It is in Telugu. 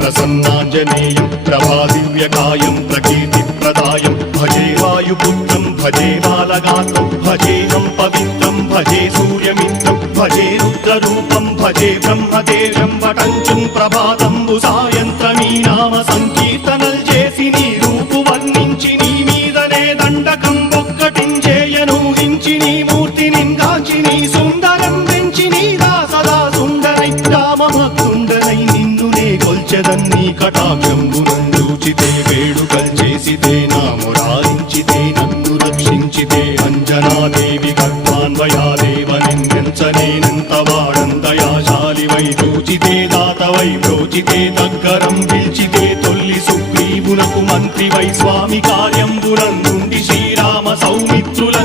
ప్రసన్నాంజనేయం ప్రభాదివ్యకాయం ప్రకీర్తిప్రదాయం భజే వాయుపుత్రం భజే బాలగాత్రం భజేహం పవిత్రం భజే సూర్యమిత్రం భజే రుద్రరూపం భజే బ్రహ్మదేవం వటంచుం ప్రభాతంబు సాయంత్రమీ నామ సంకీర్తనల్ చేసి నీ రూపు వర్ణించి నీ మీదనే దండకం ఒక్కటించేయనూహించి నీ మూర్తిని గాంచి నీ సుందరం పెంచి నీ దాసదా సుందరై రామభక్తుండరై నిన్నునే కొల్చెదన్నీ కటాక్షంబునందూచితే వేడుకల్ చేసితే నా మురారించితే నన్ను రక్షించితే అంజనాదేవి గర్భాన్వయాదేవనెంచనేనంత వాడందయాశాలివై చూచితే దాతవై బ్రోచితే దగ్గరం పిల్చితే తొల్లి సుగ్రీవునకు మంత్రివై స్వామి కార్యంబునందుండి శ్రీరామ సౌమిత్రుల